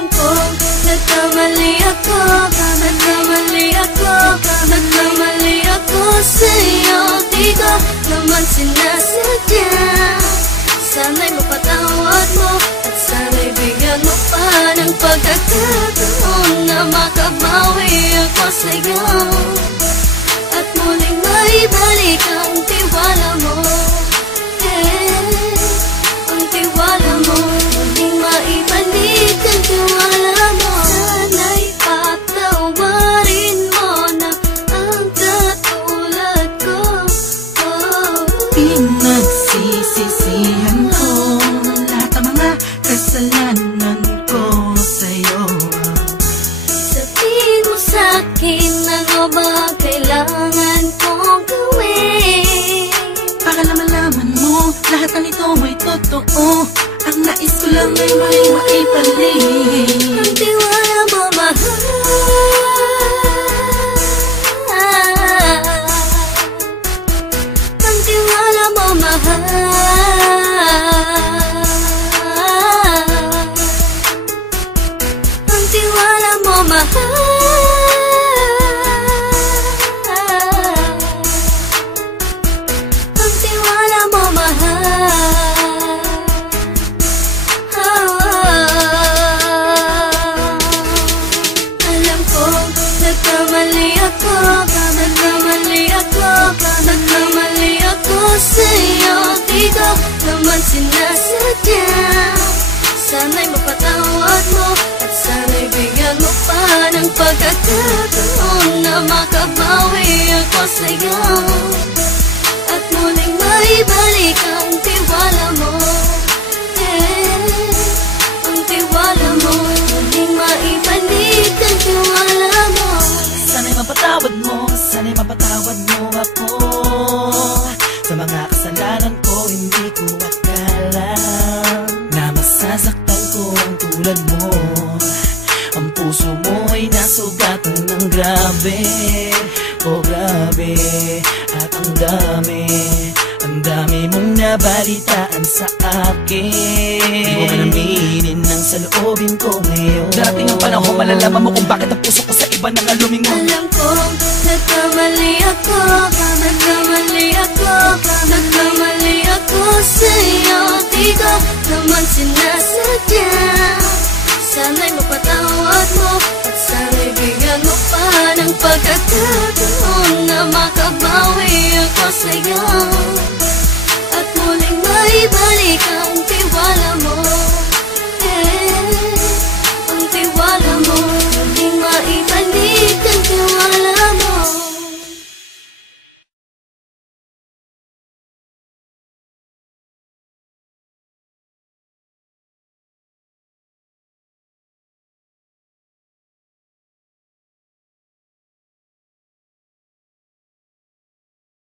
Alam kong nagkamali ako, nagkamali ako sa'yo. Di ko naman sinasadya. Sana'y mapatawad mo at sana'y bigyan mo pa ng pagkakataon na makabawi ako sa'yo at muling maibalik ang tiwala mo. Ang tiwala mo, muling maibalik ang tiwala mo. Sana'y patawarin mo na ang katulad ko. Pinagsisisihan ko lahat ng mga kasalanan ko sa'yo. Sabihin mo sa'kin ano ba kailangan kong gawin Para malaman mo lahat ng ito ay totoo. Ang nais ko lang ay maibalik ang tiwala mo, mahal. Ang tiwala mo, mahal. Ang tiwala mo, mahal. Ang tiwala mo, mahal. Alam ko, nagkamali ako sa'yo. Di ko naman sinasadya. Sana'y mapatawad mo at sana'y bigyan mo pa ng pagkakataon na makabawi ako sa'yo at muling maibalik ang tiwala mo. Ang tiwala mo, muling maibalik ang tiwala mo. Sana'y mapatawad mo ako sa mga kasalanan ko. Hindi ko akala na masasaktan ko ang tulad mo. Ang puso mo ay nasugatan ng grabe, oh grabe. At ang dami mong nabalitaan sa akin. Di ko man aminin ang saloobin ko ngayon. Darating ang panahon, malalaman mo kung bakit ang puso ko sa iba nang lumingon. Alam kong nagkamali ako sa'yo. Di ko naman sinasadya. Sana'y mapatawad mo at sana'y bigyan mo pa ng pagkakataon na makabawi ako sa'yo